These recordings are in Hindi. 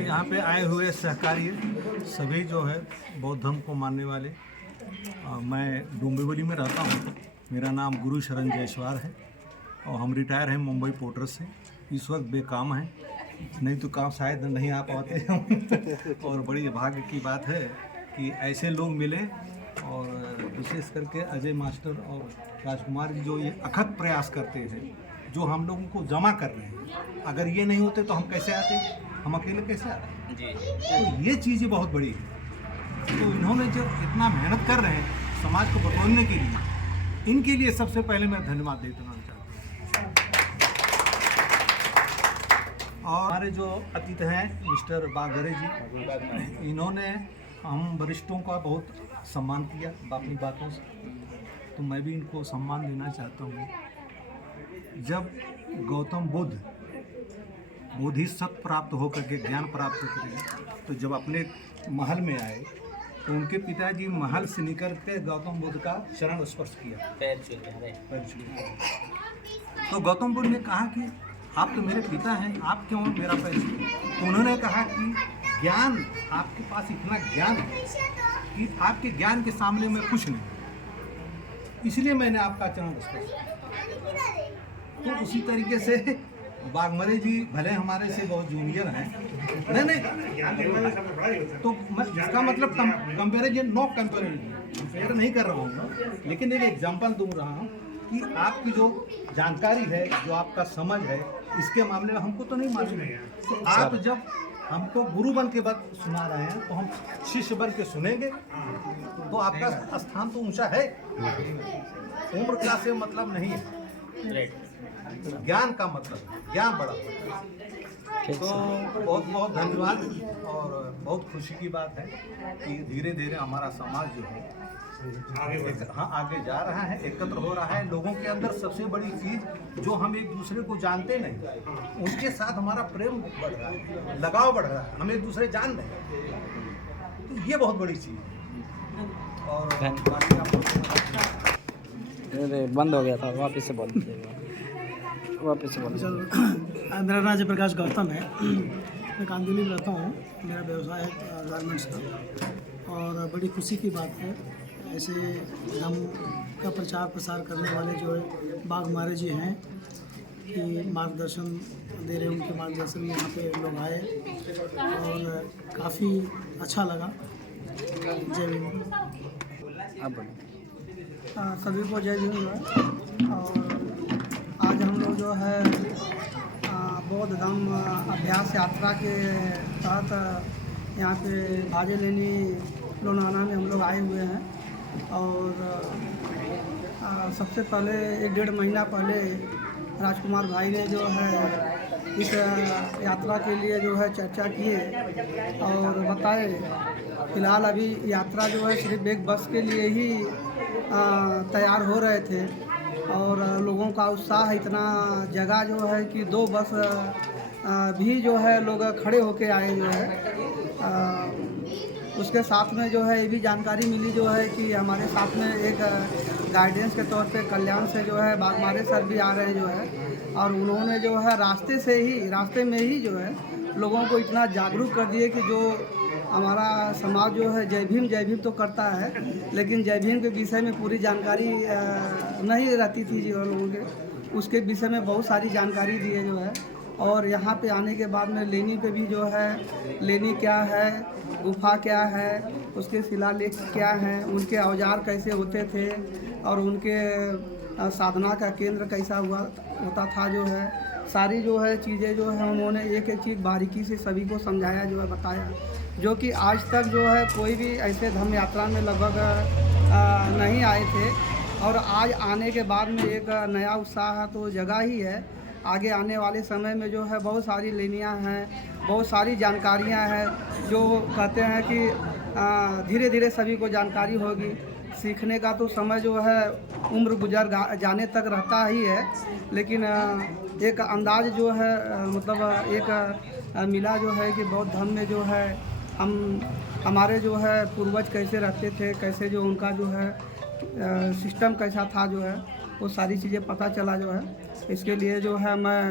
यहाँ पे आए हुए सहकारी सभी जो है बौद्ध धर्म को मानने वाले, मैं डोंबिवली में रहता हूँ। मेरा नाम गुरु शरण जयसवार है और हम रिटायर हैं मुंबई पोर्टर्स से। इस वक्त बेकाम हैं, नहीं तो काम शायद नहीं आ पाते हम और बड़ी भाग्य की बात है कि ऐसे लोग मिले और विशेष करके अजय मास्टर और राजकुमार जी जो ये अथक प्रयास करते हैं, जो हम लोगों को जमा कर रहे हैं। अगर ये नहीं होते तो हम कैसे आते, हम अकेले कैसे आते जी। तो ये चीज़ें बहुत बड़ी है। तो इन्होंने जो इतना मेहनत कर रहे हैं समाज को बटोरने के लिए, इनके लिए सबसे पहले मैं धन्यवाद देना चाहता हूँ। और हमारे जो अतिथि हैं मिस्टर बागरे जी, इन्होंने हम वरिष्ठों का बहुत सम्मान किया अपनी बातों से, तो मैं भी इनको सम्मान देना चाहता हूँ। जब गौतम बुद्ध बोधिसत्व प्राप्त होकर के ज्ञान प्राप्त करें, तो जब अपने महल में आए तो उनके पिताजी महल से निकल के गौतम बुद्ध का चरण स्पर्श किया, पैर छुए। तो गौतम बुद्ध ने कहा कि आप तो मेरे पिता हैं, आप क्यों मेरा पैर छुए? तो उन्होंने कहा कि ज्ञान, आपके पास इतना ज्ञान है कि आपके ज्ञान के सामने मैं कुछ नहीं, इसलिए मैंने आपका चरण स्पर्श किया। तो उसी तरीके से बागमरे जी भले हमारे से बहुत जूनियर हैं, नहीं तो इसका मतलब कंपेरिजन, नो कंपेरिजन नहीं कर रहा हूँ, लेकिन एक एग्जांपल दूँ रहा हूँ कि आपकी जो जानकारी है, जो आपका समझ है, इसके मामले में हमको तो नहीं मालूम है। तो आप जब हमको गुरु बन के बात सुना रहे हैं तो हम शिष्य बन के सुनेंगे, तो आपका स्थान तो ऊंचा है। उम्र का से मतलब नहीं है, ज्ञान का मतलब, ज्ञान बड़ा है। तो बहुत बहुत धन्यवाद और बहुत खुशी की बात है कि धीरे धीरे हमारा समाज जो है आगे जा रहा है, एकत्र हो रहा है। लोगों के अंदर सबसे बड़ी चीज़ जो हम एक दूसरे को जानते नहीं, उनके साथ हमारा प्रेम बढ़ रहा है, लगाव बढ़ रहा है, हम एक दूसरे जान रहे हैं, तो ये बहुत बड़ी चीज़ है। और बाकी आप बंद हो गया था, वापस से बोल मेरा नाम जयप्रकाश गौतम है। मैं कांदिवली में रहता हूँ। मेरा व्यवसाय है गारमेंट्स का और बड़ी खुशी की बात है ऐसे धर्म का प्रचार प्रसार करने वाले जो है बागमारे जी हैं कि मार्गदर्शन दे रहे, उनके मार्गदर्शन में यहाँ पे लोग आए और काफ़ी अच्छा लगा। जय भीम। सभी को जय भीम। और आज हम लोग जो है बौद्ध धर्म अभ्यास यात्रा के तहत यहाँ पे भाजे लेनी लोनाना में हम लोग आए हुए हैं। और सबसे पहले 1-1.5 महीना पहले राजकुमार भाई ने जो है इस यात्रा के लिए जो है चर्चा किए और बताए। फिलहाल अभी यात्रा जो है सिर्फ एक बस के लिए ही तैयार हो रहे थे और लोगों का उत्साह इतना जगह जो है कि 2 बस भी जो है लोग खड़े होके आए जो है। उसके साथ में जो है ये भी जानकारी मिली जो है कि हमारे साथ में एक गाइडेंस के तौर पे कल्याण से जो है बागमारे सर भी आ रहे जो है, और उन्होंने जो है रास्ते में ही जो है लोगों को इतना जागरूक कर दिए कि जो हमारा समाज जो है जय भीम तो करता है, लेकिन जय भीम के विषय में पूरी जानकारी नहीं रहती थी जो लोगों के, उसके विषय में बहुत सारी जानकारी दिए जो है। और यहाँ पे आने के बाद में लेनी पे भी जो है लेनी क्या है, गुफा क्या है, उसके शिलालेख क्या हैं, उनके औजार कैसे होते थे और उनके साधना का केंद्र कैसा होता था जो है, सारी जो है चीज़ें जो है उन्होंने एक एक चीज़ बारीकी से सभी को समझाया जो है, बताया, जो कि आज तक जो है कोई भी ऐसे धर्म यात्रा में लगभग नहीं आए थे। और आज आने के बाद में एक नया उत्साह तो जगह ही है। आगे आने वाले समय में जो है बहुत सारी लेनियाँ हैं, बहुत सारी जानकारियाँ हैं, जो कहते हैं कि धीरे धीरे सभी को जानकारी होगी। सीखने का तो समय जो है उम्र गुजर जाने तक रहता ही है, लेकिन एक अंदाज जो है मतलब एक मिला जो है कि बौद्ध धर्म में जो है हमारे जो है पूर्वज कैसे रहते थे, कैसे जो उनका जो है सिस्टम कैसा था जो है, वो सारी चीज़ें पता चला जो है। इसके लिए जो है मैं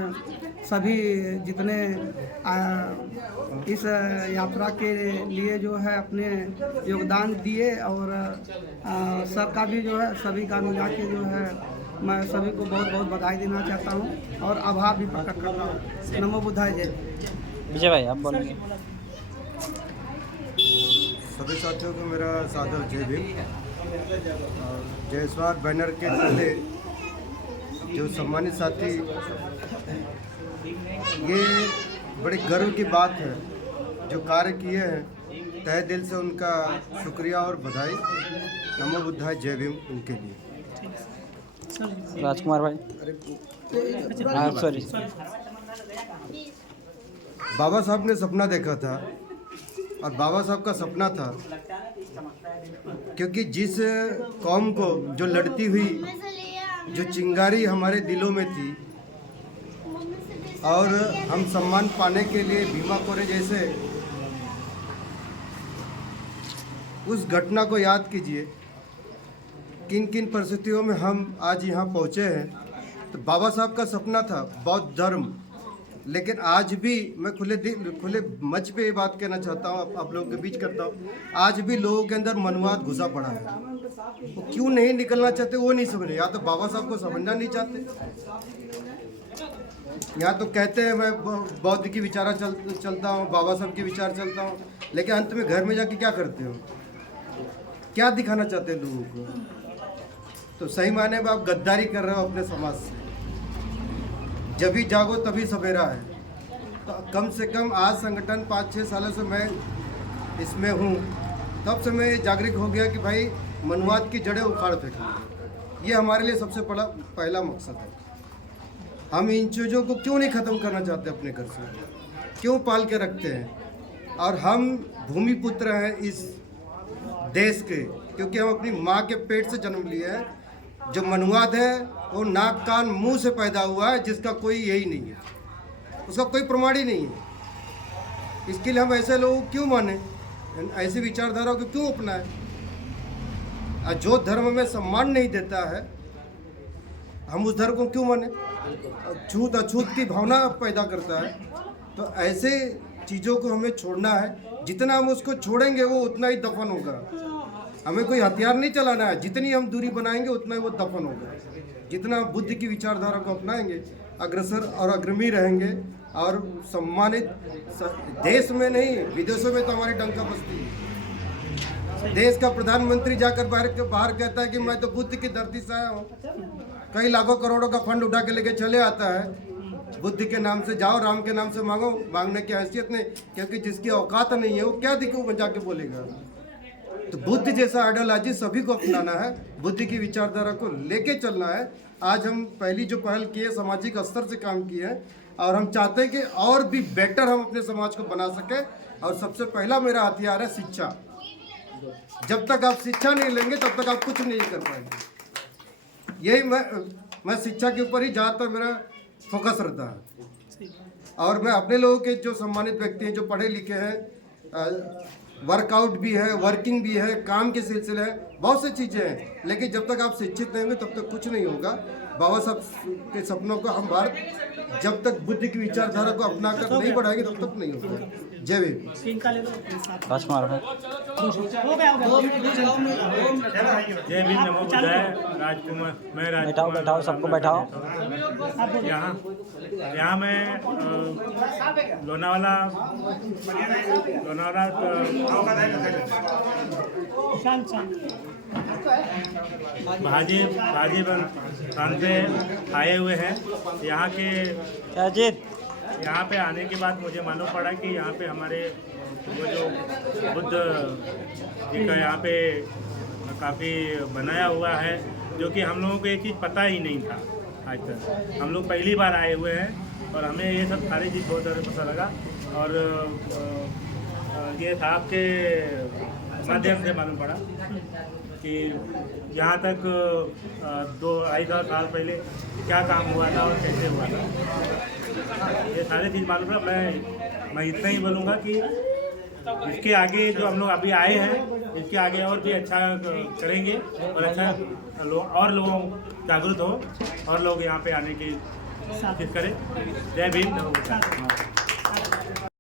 सभी जितने इस यात्रा के लिए जो है अपने योगदान दिए और सर का भी जो है सभी का मिला के जो है मैं सभी को बहुत बहुत बधाई देना चाहता हूँ और आभार भी प्रकट करता हूँ। नमो बुद्धाय जय। विजय भाई आप बोलेंगे। सभी साथियों को मेरा सादर जय भीम। और जय स्वार बैनर के तले जो सम्मानित साथी, ये बड़े गर्व की बात है जो कार्य किए हैं, तहे दिल से उनका शुक्रिया और बधाई। नमो बुद्धाय जय भीम उनके लिए। राजकुमार भाई। हाँ सॉरी। बाबा साहब ने सपना देखा था और बाबा साहब का सपना था क्योंकि जिस कौम को जो लड़ती हुई जो चिंगारी हमारे दिलों में थी और हम सम्मान पाने के लिए भीमा कोरे जैसे उस घटना को याद कीजिए, किन किन परिस्थितियों में हम आज यहाँ पहुँचे हैं। तो बाबा साहब का सपना था बौद्ध धर्म, लेकिन आज भी मैं खुले मंच पे ये बात कहना चाहता हूँ, आप लोगों के बीच करता हूँ, आज भी लोगों के अंदर मनवाद घुसा पड़ा है। वो क्यों नहीं निकलना चाहते वो नहीं समझ रहे। या तो बाबा साहब को समझना नहीं चाहते, यहाँ तो कहते हैं मैं बौद्ध की विचारा चलता हूँ, बाबा साहब की विचार चलता हूँ, लेकिन अंत में घर में जाके क्या करते हो, क्या दिखाना चाहते हैं लोगों को। तो सही मायने में आप गद्दारी कर रहे हो अपने समाज से। जब भी जागो तभी सवेरा है। तो कम से कम आज संगठन 5-6 सालों से मैं इसमें हूँ, तब से मैं जागरूक हो गया कि भाई मनवाद की जड़ें उखाड़ फेंकनी, ये हमारे लिए सबसे बड़ा पहला मकसद है। हम इन चीज़ों को क्यों नहीं ख़त्म करना चाहते, अपने घर से क्यों पाल के रखते हैं। और हम भूमि पुत्र हैं इस देश के, क्योंकि हम अपनी माँ के पेट से जन्म लिए हैं। जो मनवाद है वो नाक कान मुंह से पैदा हुआ है, जिसका कोई यही नहीं है, उसका कोई प्रमाण ही नहीं है। इसके लिए हम ऐसे लोगों को क्यों माने, ऐसी विचारधारा को क्यों अपनाएं। जो धर्म में सम्मान नहीं देता है हम उस धर्म को क्यों माने, छूत अछूत की भावना पैदा करता है। तो ऐसे चीज़ों को हमें छोड़ना है। जितना हम उसको छोड़ेंगे वो उतना ही दफन होगा। हमें कोई हथियार नहीं चलाना है, जितनी हम दूरी बनाएंगे उतना ही वो दफन होगा। जितना बुद्ध की विचारधारा को अपनाएंगे, अग्रसर और अग्रमी रहेंगे और सम्मानित देश में नहीं विदेशों में तो हमारी डंका बजती है। देश का प्रधानमंत्री जाकर बाहर कहता है कि मैं तो बुद्ध की धरती से आया हूँ। कई लाखों करोड़ों का फंड उठा के लेके चले आता है। बुद्ध के नाम से जाओ, राम के नाम से मांगो, मांगने की हैसियत नहीं, क्योंकि जिसकी औकात नहीं है वो क्या दिखो जाके बोलेगा। तो बुद्ध जैसा आइडियोलॉजी सभी को अपनाना है, बुद्ध की विचारधारा को लेके चलना है। आज हम पहली जो पहल की है सामाजिक स्तर से काम किए हैं और हम चाहते हैं कि और भी बेटर हम अपने समाज को बना सकें। और सबसे पहला मेरा हथियार है शिक्षा। जब तक आप शिक्षा नहीं लेंगे तब तक आप कुछ नहीं कर पाएंगे। यही मैं शिक्षा के ऊपर ही ज़्यादातर मेरा फोकस रहता है। और मैं अपने लोगों के जो सम्मानित व्यक्ति हैं, जो पढ़े लिखे हैं, वर्कआउट भी है, वर्किंग भी है, काम के सिलसिले हैं, बहुत सी चीज़ें हैं, लेकिन जब तक आप शिक्षित नहीं होंगे तब तक कुछ नहीं होगा। बाबा साहब के सपनों को हम भारत जब तक बुद्ध की विचारधारा को अपना कर नहीं बढ़ाएंगे तब तक नहीं होगा। जय भीम। राजकुमार भाई। जय भीम। नमो बुद्धाय। राजकुमार, मैं राजकुमार। बैठाओ सबको बैठाओ। यहाँ मैं लोनावाला भाजी स्थान से आए हुए हैं। यहाँ के अजीत, यहाँ पे आने के बाद मुझे मालूम पड़ा कि यहाँ पे हमारे वो जो बुद्ध जी का यहाँ पे काफ़ी बनाया हुआ है, जो कि हम लोगों को ये चीज़ पता ही नहीं था आज तक। हम लोग पहली बार आए हुए हैं और हमें ये सब सारी चीज़ बहुत ज़्यादा पता लगा। और ये साहब के माध्यम से मालूम पड़ा कि यहाँ तक 2-2.5 साल पहले क्या काम हुआ था और कैसे हुआ था, ये सारी चीज़ मालूम है। मैं इतना ही बोलूँगा कि इसके आगे जो हम लोग अभी आए हैं इसके आगे और भी अच्छा करेंगे और अच्छा और लोग जागरूक हो और लोग यहाँ पे आने की कोशिश करें। जय भीम।